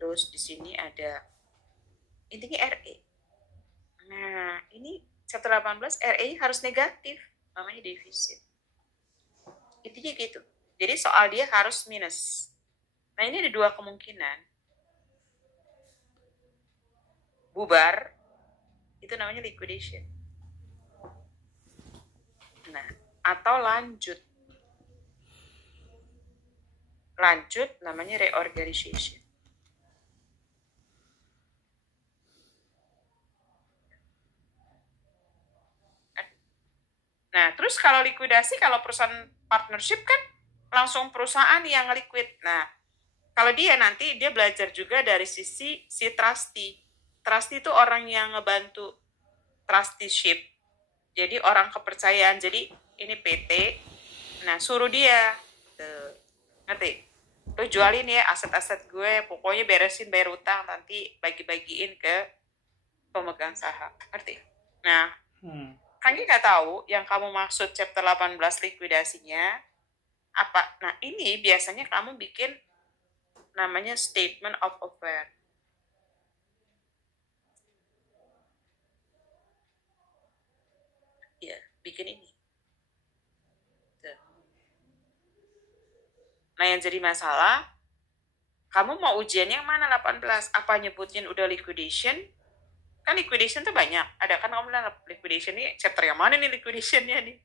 terus di sini ada intinya RE. Nah, ini chapter 18 RE harus negatif, namanya defisit. Intinya gitu. Jadi soal dia harus minus. Nah, ini ada dua kemungkinan. Bubar, itu namanya liquidation. Nah, atau lanjut. Lanjut namanya reorganization. Nah, terus kalau likuidasi, kalau perusahaan partnership kan langsung perusahaan yang liquid. Nah, kalau dia nanti dia belajar juga dari sisi si trustee. Trustee itu orang yang ngebantu trusteeship. Jadi orang kepercayaan. Jadi ini PT. Nah, suruh dia. Tuh. Ngerti? Lu jualin ya aset-aset gue, pokoknya beresin bayar utang, nanti bagi-bagiin ke pemegang saham. Ngerti? Nah, kan kita nggak tahu yang kamu maksud chapter 18 likuidasinya apa. Nah, ini biasanya kamu bikin namanya statement of affair. Ya, bikin ini. Tuh. Nah, yang jadi masalah, kamu mau ujiannya yang mana 18? Apa nyebutin udah liquidation? Kan liquidation tuh banyak. Ada kan kamu bilang liquidation nih, chapter yang mana nih liquidationnya nih?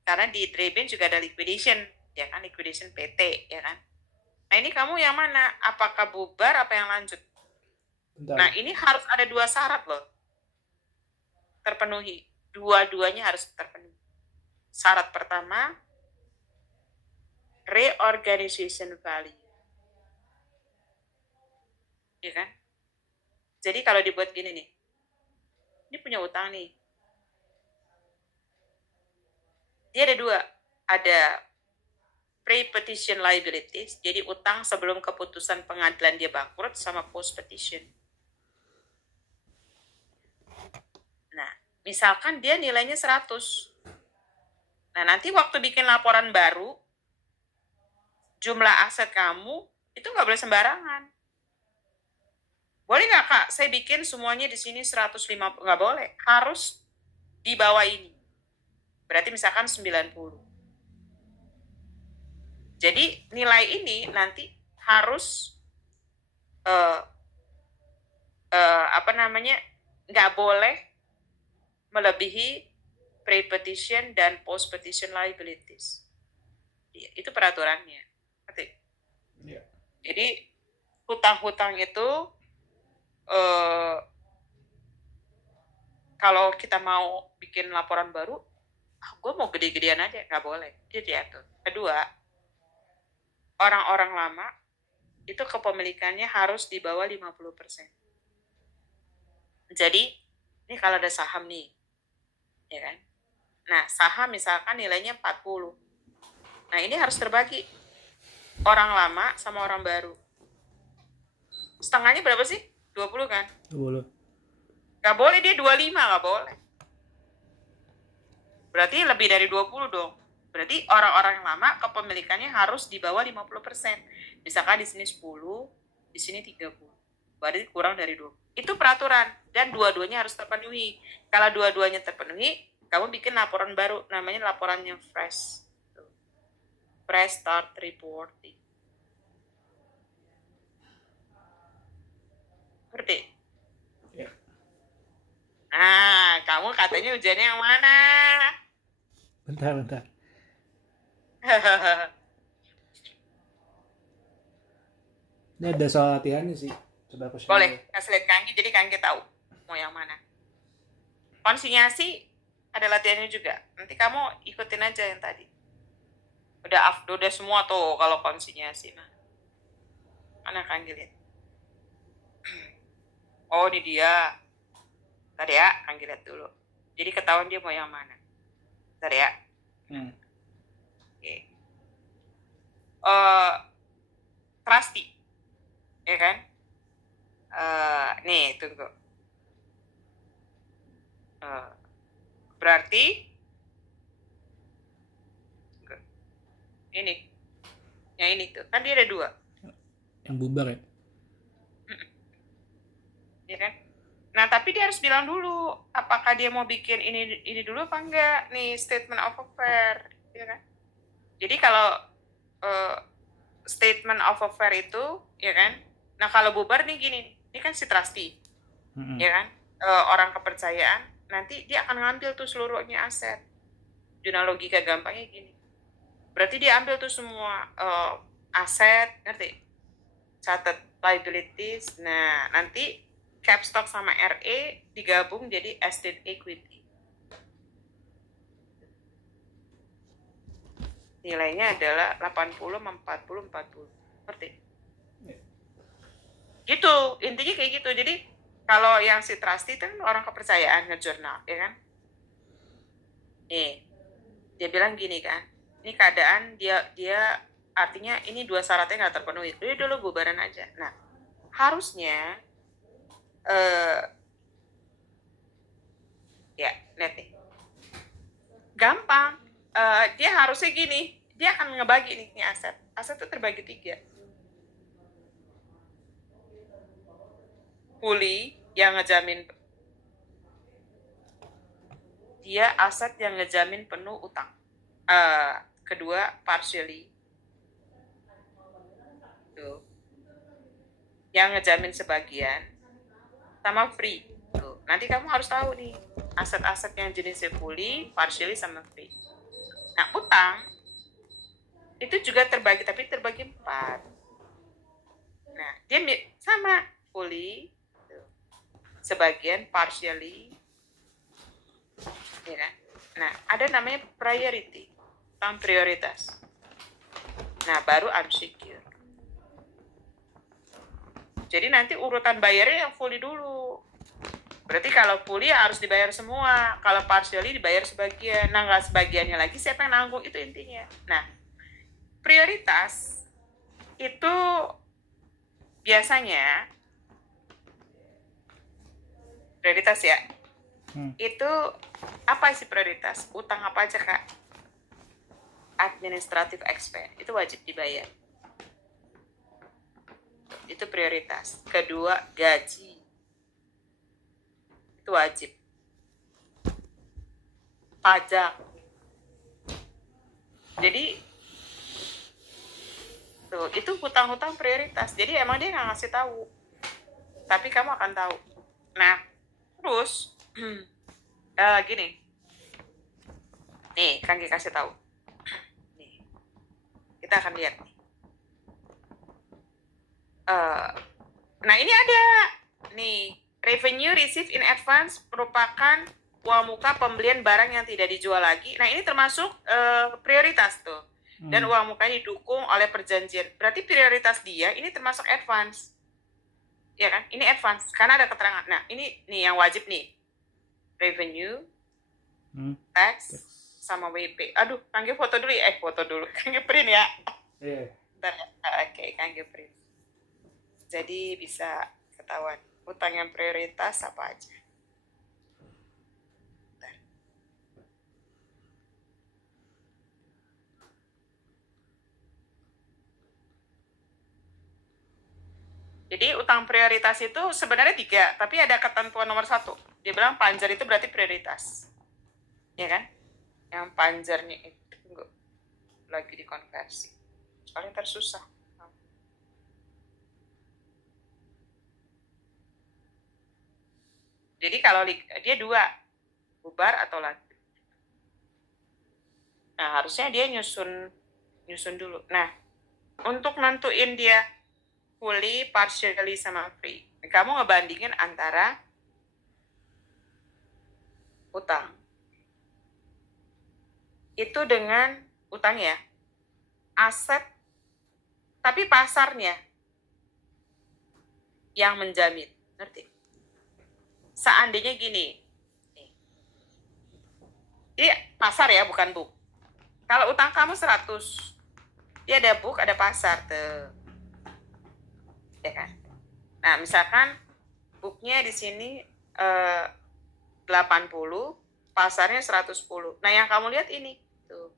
Karena di Draben juga ada liquidation, ya kan, liquidation PT, ya kan. Nah, ini kamu yang mana? Apakah bubar apa yang lanjut? Bentar. Nah, ini harus ada dua syarat loh. Terpenuhi. Dua-duanya harus terpenuhi. Syarat pertama, reorganization value. Ya kan? Jadi kalau dibuat gini nih, ini punya utang nih. Dia ada dua. Ada pre-petition liabilities, jadi utang sebelum keputusan pengadilan dia bangkrut, sama post-petition. Nah, misalkan dia nilainya 100. Nah, nanti waktu bikin laporan baru, jumlah aset kamu itu nggak boleh sembarangan. Boleh nggak, Kak? Saya bikin semuanya di sini 150. Nggak boleh. Harus di bawah ini. Berarti misalkan 90. Jadi nilai ini nanti harus nggak boleh melebihi pre-petition dan post-petition liabilities. Itu peraturannya. Ngerti? Yeah. Jadi hutang-hutang itu kalau kita mau bikin laporan baru, gue mau gede-gedean aja, nggak boleh. Itu diatur. Kedua, orang-orang lama itu kepemilikannya harus di bawah 50%. Jadi, ini kalau ada saham nih, ya kan? Nah, saham misalkan nilainya 40. Nah, ini harus terbagi. Orang lama sama orang baru. Setengahnya berapa sih? 20 kan? 20. Gak boleh dia 25, gak boleh. Berarti lebih dari 20 dong. Berarti orang-orang yang lama kepemilikannya harus di bawah 50%. Misalkan di sini 10, di sini 30. Berarti kurang dari 20. Itu peraturan. Dan dua-duanya harus terpenuhi. Kalau dua-duanya terpenuhi, kamu bikin laporan baru. Namanya laporannya fresh. Fresh start reporting. Ngerti? Ya. Nah, kamu katanya ujiannya yang mana? Bentar. Ini ada soal latihannya sih. Coba aku share. Boleh, kasih lihat Kangki, jadi Kangki tahu mau yang mana. Konsinyasi ada latihannya juga. Nanti kamu ikutin aja yang tadi. Udah semua tuh kalau konsinyasi mah. Mana Kangki lihat? Oh, ini dia. Tadi ya, Kangki lihat dulu. Jadi ketahuan dia mau yang mana. Tadi ya. Oke. Trusty. Ya kan? Nih, tunggu. Berarti ini. Yang ini tuh. Kan dia ada dua. Yang bubar ya? Nah, tapi dia harus bilang dulu apakah dia mau bikin ini dulu apa enggak nih statement of affair, ya kan? Jadi kalau statement of affair itu, ya kan? Nah, kalau bubar nih gini, ini kan si trustee, ya kan? Orang kepercayaan, nanti dia akan ngambil tuh seluruhnya aset. Juna logika gampangnya gini. Berarti dia ambil tuh semua aset, ngerti? Catat liabilities. Nah, nanti cap stock sama RE digabung jadi estate equity. Nilainya adalah 80, 40, 40. Ngerti? Gitu, intinya kayak gitu. Jadi, kalau yang si trustee itu kan orang kepercayaan ngejurnal, ya kan? Nih, dia bilang gini kan, ini keadaan dia artinya ini dua syaratnya nggak terpenuhi. Udah dulu bubaran aja. Nah, harusnya ya net nih gampang, dia harusnya gini, dia akan ngebagi nih aset itu terbagi 3. Fully yang ngejamin, dia aset yang ngejamin penuh utang. Kedua partially tuh, yang ngejamin sebagian, sama free. Tuh, nanti kamu harus tahu nih aset-aset yang jenisnya fully, partially, sama free. Nah, utang itu juga terbagi, tapi terbagi 4. Nah, dia sama fully, tuh, sebagian, partially, ya kan? Nah, ada namanya priority, utang prioritas. Nah, baru unsecured. Jadi nanti urutan bayarnya yang fully dulu. Berarti kalau fully ya harus dibayar semua. Kalau partially dibayar sebagian. Nah, nggak sebagiannya lagi, siapa yang nanggung? Itu intinya. Nah, prioritas itu biasanya, prioritas ya, itu apa sih prioritas? Utang apa aja, Kak? Administrative expense. Itu wajib dibayar. Itu prioritas. Kedua, gaji. Itu wajib. Pajak. Jadi tuh, itu hutang-hutang prioritas. Jadi emang dia nggak ngasih tahu, tapi kamu akan tahu. Nah, terus gini, nih kan kita kasih tahu. Nih, kita akan lihat nih. Nah, ini ada nih, revenue received in advance merupakan uang muka pembelian barang yang tidak dijual lagi. Nah, ini termasuk prioritas tuh. Dan uang muka didukung oleh perjanjian. Berarti prioritas dia ini termasuk advance. Ya kan? Ini advance karena ada keterangan. Nah, ini nih yang wajib nih. Revenue, tax, sama WP. Aduh, Kangge foto dulu ya. Foto dulu. Kangge print ya. Iya. Oke, Kangge print. Jadi bisa ketahuan utang yang prioritas apa aja. Bentar. Jadi utang prioritas itu sebenarnya 3, tapi ada ketentuan nomor 1. Dia bilang panjar itu berarti prioritas, ya kan? Yang panjarnya itu lagi dikonversi, soalnya tersusah. Jadi kalau dia 2, bubar atau lanjut. Nah, harusnya dia nyusun dulu. Nah, untuk nentuin dia fully, partially, sama free, kamu ngebandingin antara utang itu dengan utang ya, aset, tapi pasarnya yang menjamin, ngerti? Seandainya gini, ini pasar ya, bukan book. Kalau utang kamu 100, dia ada book, ada pasar tuh, ya kan? Nah, misalkan booknya di sini 80, pasarnya 110. Nah, yang kamu lihat ini tuh,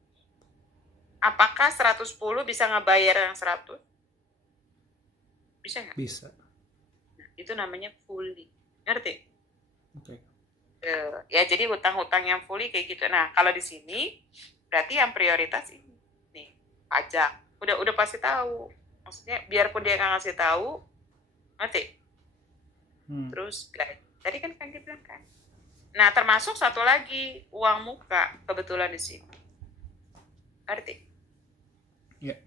apakah 110 bisa ngebayar yang 100? Bisa nggak? Bisa. Nah, itu namanya fully, ngerti? Oke. Ya jadi hutang-hutang yang fully kayak gitu. Nah kalau di sini berarti yang prioritas ini nih pajak. Udah pasti tahu. Maksudnya biarpun dia nggak ngasih tahu, ngerti? Terus tadi kan kita bilang kan. Nah termasuk satu lagi uang muka kebetulan di sini. Ngerti? Iya.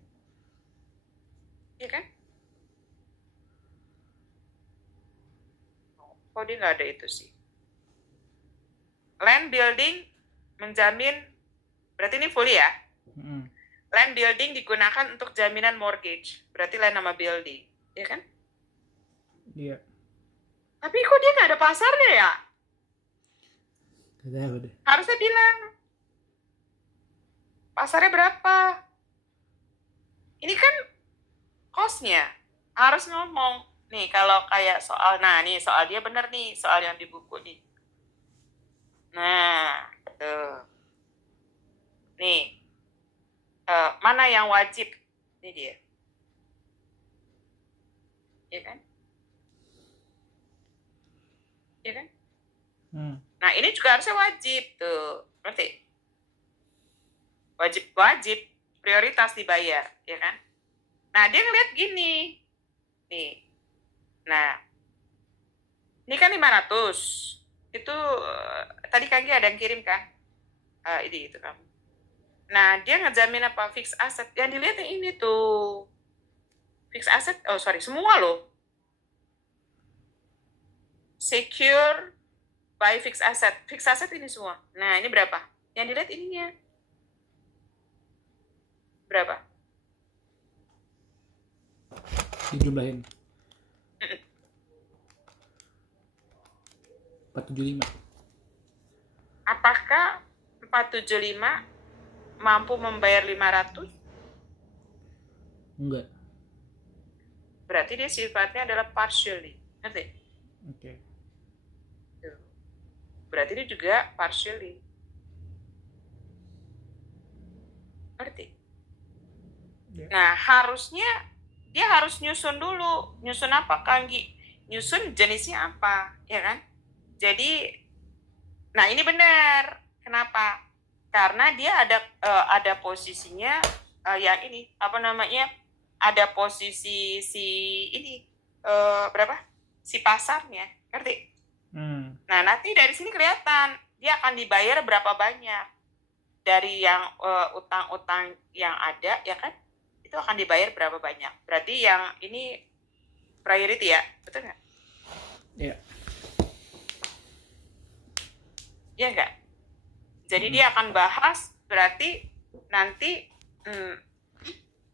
Iya kan? Kok dia nggak ada itu sih? Land building menjamin, berarti ini fully ya? Land building digunakan untuk jaminan mortgage. Berarti land sama building. Ya kan? Iya. Tapi kok dia nggak ada pasarnya ya? Gak tahu deh. Harusnya bilang. Pasarnya berapa? Ini kan cost-nya. Harus ngomong. Nih kalau kayak soal, nah nih soal dia bener nih. Soal yang di buku nih. Nah, tuh. Nih. Mana yang wajib? Ini dia. Ya kan? Ya kan? Nah, ini juga harusnya wajib tuh. Ngerti? Wajib prioritas dibayar, ya kan? Nah, dia ngeliat gini. Nih. Nah. Ini kan 500. Itu tadi Kanggi ada yang kirim kan? Ini itu kamu. Nah, dia ngejamin apa? Fixed asset. Yang dilihat yang ini tuh. Fixed asset, semua loh. Secure by fixed asset. Fixed asset ini semua. Nah, ini berapa? Yang dilihat ininya. Berapa? Dijumlahin. 475. Apakah 475 mampu membayar 500? Enggak. Berarti dia sifatnya adalah partially. Ngerti? Oke. Berarti dia juga partially. Ngerti? Yeah. Nah, harusnya dia harus nyusun dulu. Nyusun apa, Kanggi? Nyusun jenisnya apa, ya kan? Jadi, nah ini benar. Kenapa? Karena dia ada posisinya yang ini, apa namanya? Ada posisi si ini berapa? Si pasarnya, ngerti? Nah, nanti dari sini kelihatan dia akan dibayar berapa banyak dari yang utang-utang yang ada, ya kan? Itu akan dibayar berapa banyak. Berarti yang ini priority ya, betul nggak? Iya. Iya nggak? Jadi dia akan bahas, berarti nanti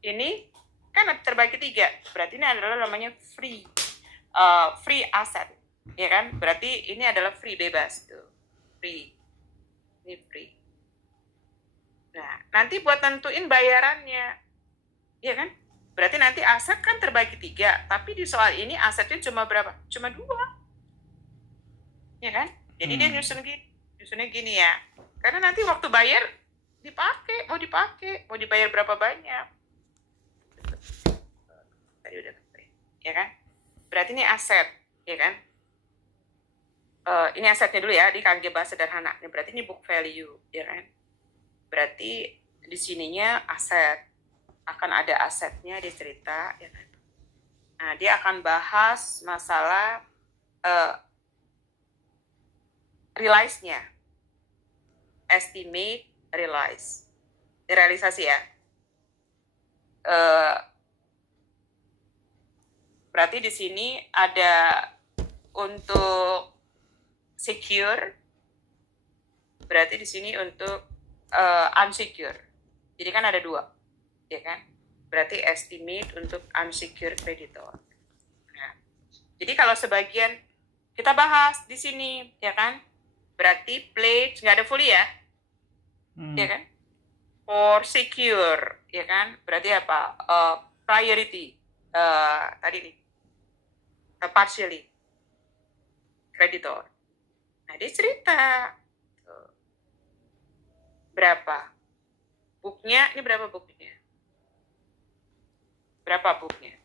ini kan terbagi 3. Berarti ini adalah namanya free asset, ya kan? Berarti ini adalah free, bebas tuh, free. Ini free. Nah, nanti buat tentuin bayarannya, ya kan? Berarti nanti aset kan terbagi 3, tapi di soal ini asetnya cuma berapa? Cuma 2, ya kan? Jadi dia nyusunnya gini ya, karena nanti waktu bayar mau dibayar berapa banyak, tadi udah ya kan? Berarti ini aset, ya kan? Ini asetnya dulu ya, di KG bahasa sederhana. Berarti ini book value, ya kan? Berarti di sininya aset, akan ada asetnya di cerita, ya kan? Nah, dia akan bahas masalah realize-nya, estimate, realisasi ya. Berarti di sini ada untuk secure, berarti di sini untuk unsecure. Jadi kan ada 2, ya kan? Berarti estimate untuk unsecured creditor. Nah, jadi kalau sebagian kita bahas di sini, ya kan? Berarti pledge nggak ada fully ya, ya kan? For secure, ya kan? Berarti apa? Priority. Tadi nih, partially creditor. Nah, dia cerita berapa booknya, ini berapa booknya? Berapa booknya?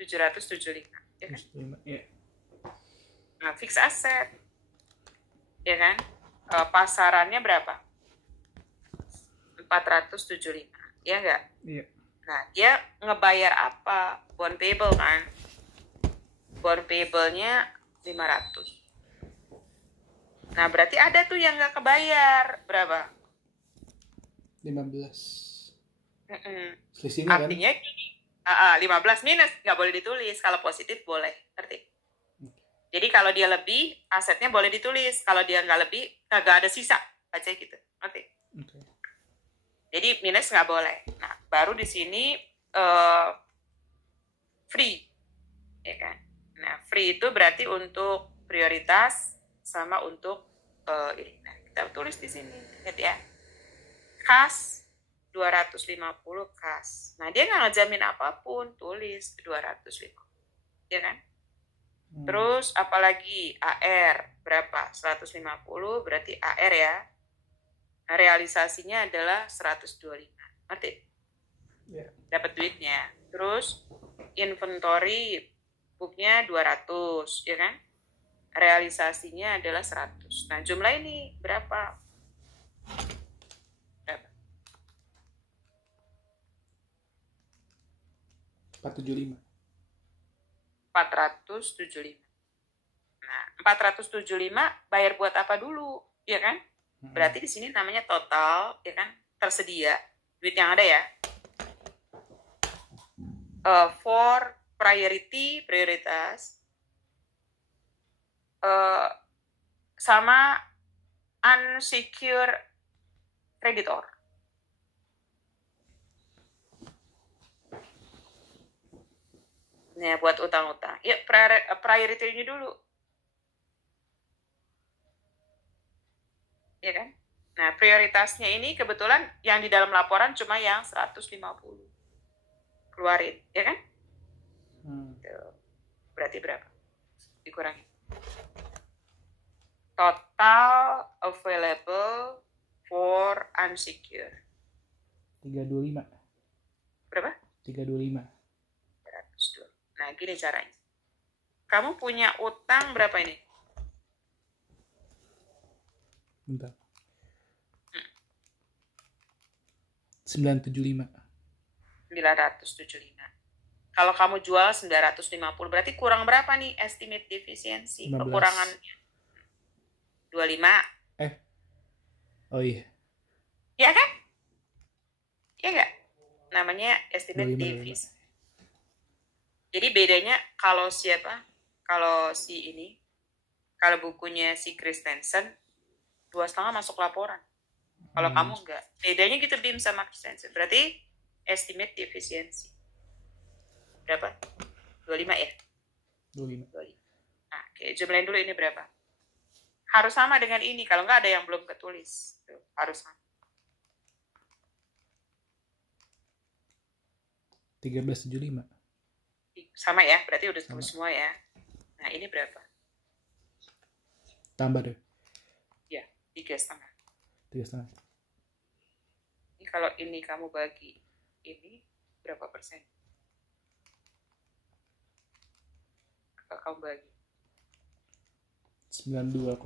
775, ya kan? Ya. Nah, fixed asset, ya kan? Pasarannya berapa? 475, ya enggak? Iya. Nah, dia ngebayar apa? Bond payable kan? Bond payable-nya 500. Nah, berarti ada tuh yang nggak kebayar. Berapa? 15. Mm-mm. Selisihnya kan? Artinya 15 minus, nggak boleh ditulis. Kalau positif boleh, ngerti? Jadi kalau dia lebih, asetnya boleh ditulis. Kalau dia nggak lebih, nggak ada sisa. Baca gitu, ngerti? Okay. Jadi minus nggak boleh. Nah, baru di sini free, ya kan? Nah, free itu berarti untuk prioritas sama untuk ini. Nah, kita tulis di sini, lihat ya. Kas 250 kas. Nah, dia nggak ngejamin apapun, tulis 250, ya kan? Terus apalagi AR berapa? 150 berarti AR ya. Nah, realisasinya adalah 125. Ngerti? Yeah. Dapat duitnya. Terus inventory booknya 200, ya kan? Realisasinya adalah 100. Nah, jumlah ini berapa? 475. 475. Nah, 475 bayar buat apa dulu, ya kan? Berarti di sini namanya total, ya kan? Tersedia duit yang ada ya. For priority, prioritas, sama unsecured creditor. Nah, buat utang-utang. Ya, priority ini dulu. Ya kan? Nah, prioritasnya ini kebetulan yang di dalam laporan cuma yang 150. Keluarin, ya kan? Berarti berapa? Dikurangi. Total available for unsecured. 325. Berapa? 325. 302. Nah, gini caranya. Kamu punya utang berapa ini? Bentar. 975. 975. Kalau kamu jual 950, berarti kurang berapa nih estimate defisiensi? 15. Kekurangannya 25. Oh iya. Ya kan? Ya enggak? Namanya estimate 25. deficit. Jadi bedanya kalau siapa? Kalau si ini, kalau bukunya si Christensen, 2,5 masuk laporan. Kalau kamu enggak. Bedanya gitu BIM sama Christensen. Berarti estimate defisiensi. Berapa? 25 ya? 25. Nah, oke, jumlahin dulu ini berapa? Harus sama dengan ini. Kalau enggak ada yang belum ketulis. Tuh, harus sama. 1375. Sama ya, berarti udah tulis semua ya. Nah, ini berapa? Tambah deh. Ya, 3,5. 3,5. Ini kalau ini kamu bagi ini berapa persen? Kalau kamu bagi 92,86.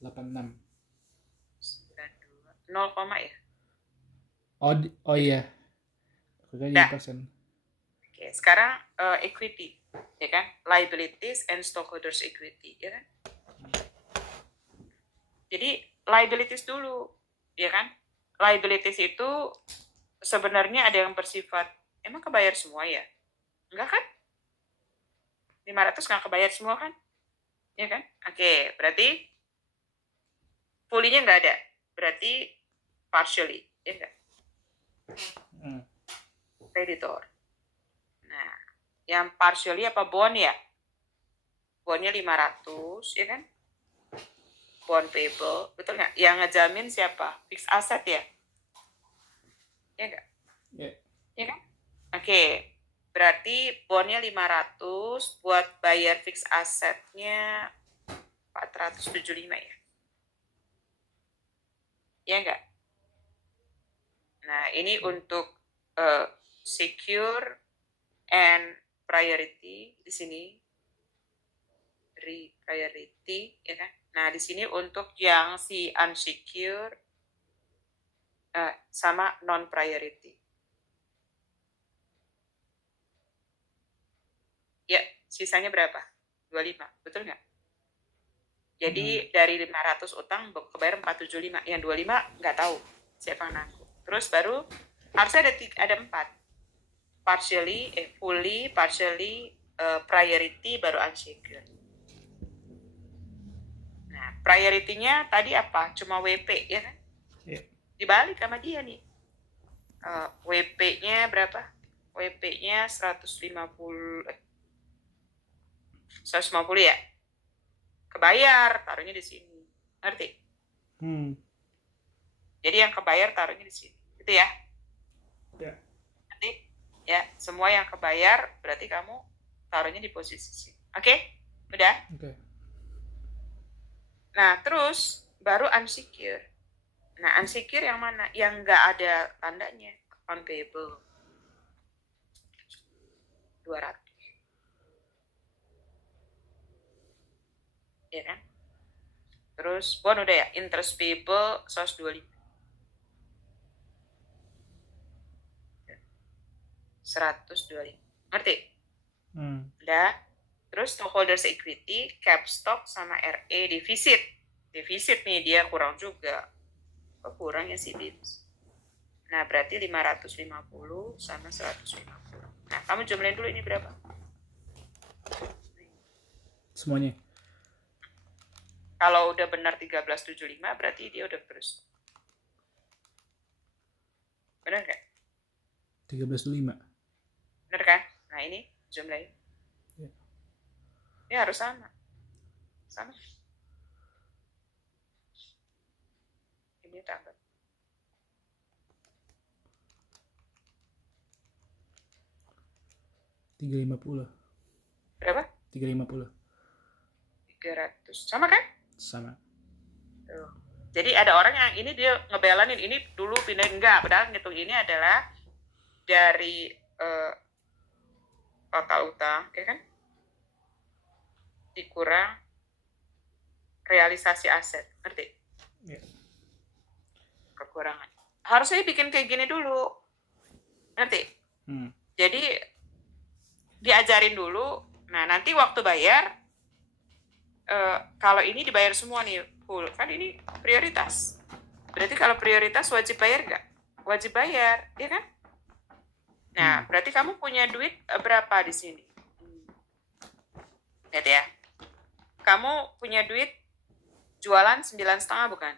92, 0, ya? Oh iya. Kayaknya persen. Oke, sekarang equity, ya kan? Liabilities and stockholders equity, ya kan? Jadi liabilities dulu, ya kan? Liabilities itu sebenarnya ada yang bersifat, emang kebayar semua ya? Enggak kan? 500 nggak kebayar semua kan? Ya kan? Oke, berarti fully-nya nggak ada. Berarti partially, ya enggak? Creditor. Nah, yang partially apa bond ya? Bondnya 500, ya kan? Bond payable, betul nggak? Yang ngejamin siapa? Fixed asset ya? Ya nggak? Yeah. Ya kan? Oke, berarti bondnya 500, buat bayar fixed assetnya 475 ya? Ya nggak? Nah, ini untuk secure and priority di sini priority, ya kan? Nah, di sini untuk yang si unsecure sama non priority. Ya, sisanya berapa? 25, betul nggak? Jadi dari 500 utang kebayar 475. Yang 25 nggak tahu siapa yang nanggung. Terus baru harusnya ada 4. Partially, fully, partially, priority, baru unsecured. Nah, priority-nya tadi apa? Cuma WP, ya kan? Iya. Dibalik sama dia nih. WP-nya berapa? WP-nya 150 ya. Kebayar, taruhnya di sini. Ngerti? Jadi yang kebayar taruhnya di sini. Gitu ya? Ya. Nanti ya, semua yang kebayar berarti kamu taruhnya di posisi sini. Oke? Udah? Oke. Nah, terus baru unsecure. Nah, unsecure yang mana? Yang nggak ada tandanya. Account payable 200. Ya kan? Terus bond udah ya, interest payable 125. 125. Ngerti? Udah. Terus stockholders equity, cap stock sama RE defisit. Defisit nih dia kurang juga. Kok kurang ya si BIMS? Nah, berarti 550 sama 150. Nah, kamu jumlahin dulu ini berapa? Semuanya. Kalau udah benar 1375 berarti dia udah terus. Benar nggak? 13.5. Benar kan? Nah, ini jumlahin. Ya. Ini harus sama. Sama. Ini tambah. $350. Berapa? 350. 300. Sama kan? Sama. Tuh. Jadi ada orang yang ini dia ngebelanin ini dulu pindahin, enggak, padahal ngitung ini adalah dari total utang, ya kan? Dikurang realisasi aset, ngerti? Ya. Kekurangan. Harusnya bikin kayak gini dulu, ngerti? Jadi diajarin dulu. Nah, nanti waktu bayar, kalau ini dibayar semua nih full, kan ini prioritas. Berarti kalau prioritas wajib bayar nggak? Wajib bayar, ya kan? Nah, berarti kamu punya duit berapa di sini? Lihat ya. Kamu punya duit jualan 9,5 bukan?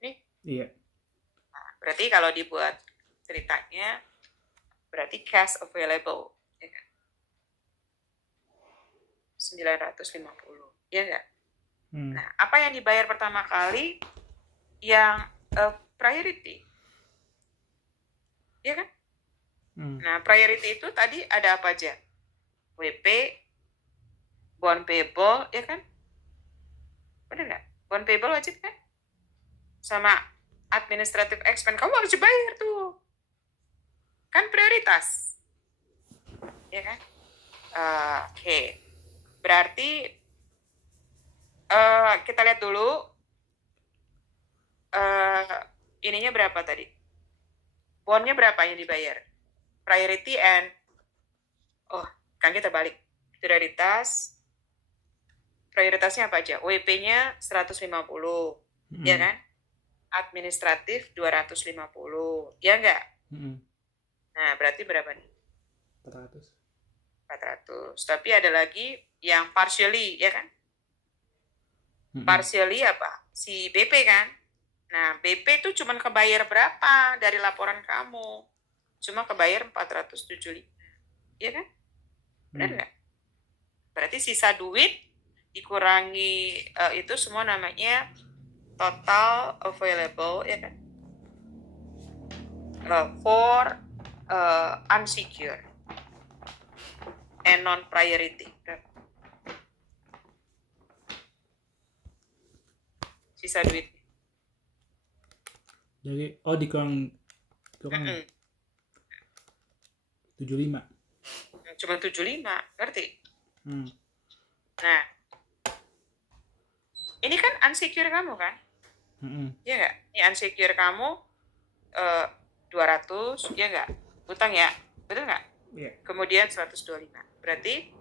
Nih? Iya. Nah, berarti kalau dibuat ceritanya, berarti cash available, ya kan? 950, ya enggak? Nah, apa yang dibayar pertama kali? Yang priority, ya kan? Nah, priority itu tadi ada apa aja? WP, bond payable, ya kan? Benar nggak? Bond payable wajib kan? Sama administrative expense, kamu harus bayar tuh. Kan prioritas, ya kan? Oke. Berarti kita lihat dulu ininya berapa tadi? Bondnya berapa yang dibayar? Priority and kan kita balik. Prioritasnya apa aja? WP-nya 150, ya kan? Administratif 250, ya enggak? Nah, berarti berapa nih? 400. Tapi ada lagi yang partially, ya kan? Partially apa? Si BP kan? Nah, BP tuh cuma kebayar berapa dari laporan kamu? Cuma kebayar 475. Iya kan? Benar nggak? Berarti sisa duit dikurangi itu semua namanya total available, ya kan? For unsecured and non-priority. Sisa duit. Jadi dikurang 75. Cuma 75, ngerti? Nah, ini kan unsecure kamu kan? Iya nggak? Ini unsecure kamu 200, ya nggak? Utang ya, betul nggak? Iya. Kemudian 125. Berarti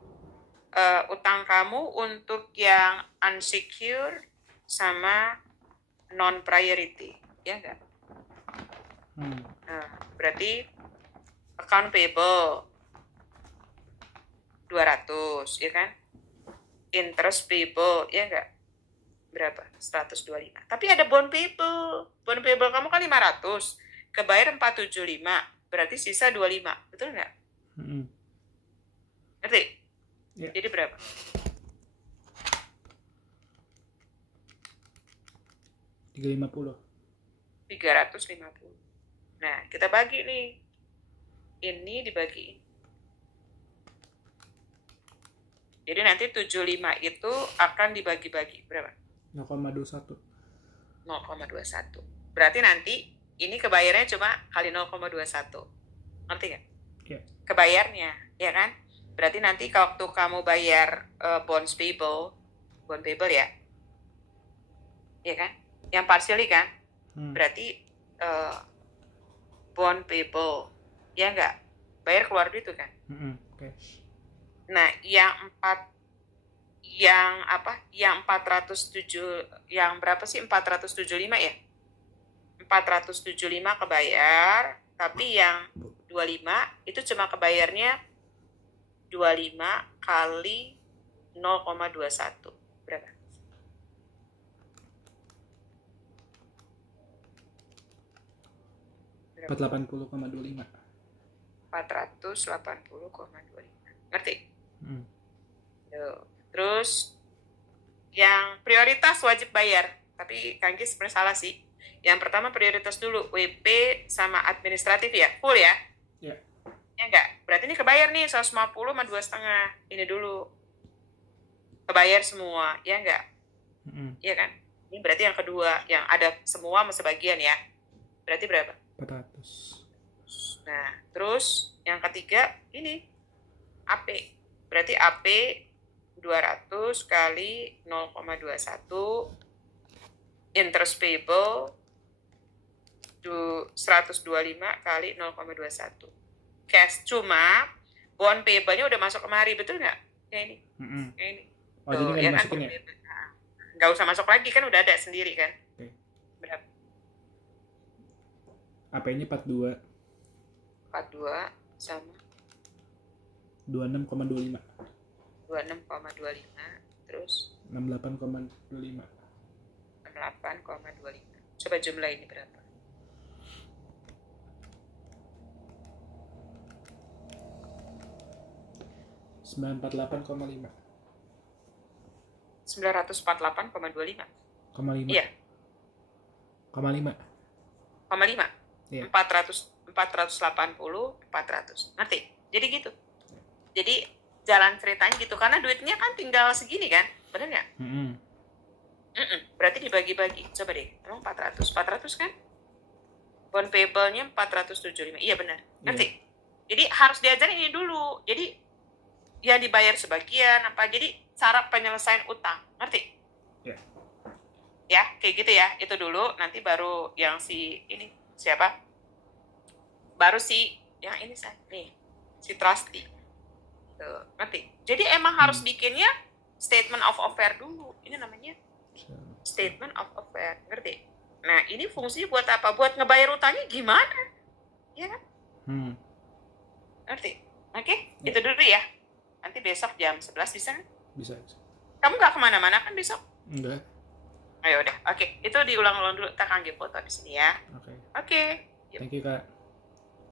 utang kamu untuk yang unsecure sama non-priority, ya nggak? Berarti account payable 200, ya kan? Interest payable, ya nggak? Berapa? 125. Tapi ada bond payable. Bond payable kamu kan 500. Kebayar 475. Berarti sisa 25. Betul nggak? Ngerti? Ya. Jadi berapa? 350. 350. Nah, kita bagi nih. Ini dibagiin. Jadi nanti 75 itu akan dibagi-bagi. Berapa? 0,21. 0,21. Berarti nanti ini kebayarnya cuma kali 0,21. Ngerti nggak? Ya. Kebayarnya, ya kan? Berarti nanti waktu kamu bayar bonds payable ya? Ya kan? Yang partially kan? Berarti bond payable, ya nggak? Bayar keluar duit tuh kan? Okay. Nah, yang 407, yang berapa sih? 475 ya? 475 kebayar, tapi yang 25 itu cuma kebayarnya 25 kali 0,21. Berapa? Berapa? 480,25. 480,25. Ngerti? Terus yang prioritas wajib bayar, tapi Kang Gis sebenarnya salah sih. Yang pertama prioritas dulu, WP sama administratif ya, full ya? Iya. Ya enggak? Berarti ini kebayar nih 150 sama 2,5. Ini dulu. Kebayar semua, ya enggak? Iya kan? Ini berarti yang kedua, yang ada semua sama sebagian ya. Berarti berapa? 400. Nah, terus yang ketiga ini AP. Berarti AP 200 kali 0,21, interest payable 125 kali 0,21. Cash, cuma bond payable-nya udah masuk kemari, betul nggak? Ya ini. Ya ini. Oh, jadi nggak ya dimasukin kan, ya? Nggak usah masuk lagi, kan udah ada sendiri kan? Oke. Berapa? AP-nya 42. 42 sama 26,25. 26,25 terus 68,25. 68,25. Coba jumlah ini berapa? 948,5. 948,25. 0,5. Iya. 0,5. 0,5. Iya. 480, 400. Ngerti? Jadi gitu. Jadi jalan ceritanya gitu, karena duitnya kan tinggal segini kan, bener nggak? Berarti dibagi-bagi. Coba deh, emang 400 kan? Bond payable-nya 475. Iya benar. Ngerti? Iya. Jadi harus diajarin ini dulu. Jadi ya dibayar sebagian apa. Jadi cara penyelesaian utang. Ngerti? Iya. Ya, kayak gitu ya. Itu dulu, nanti baru yang si ini siapa? Baru si yang ini saya nih, si trustee. Tuh, ngerti? Jadi emang harus bikinnya statement of affair dulu. Ini namanya statement of affair, ngerti? Nah, ini fungsinya buat apa? Buat ngebayar utangnya gimana? Ya kan? Ngerti? Oke? Ya. Itu dulu ya. Nanti besok jam 11 bisa kan? Bisa. Kamu nggak kemana-mana kan besok? Enggak. Ayo udah. Oke. Itu diulang-ulang dulu. Tak kangen foto di sini ya. Oke. Oke. Yuk. Thank you, Kak.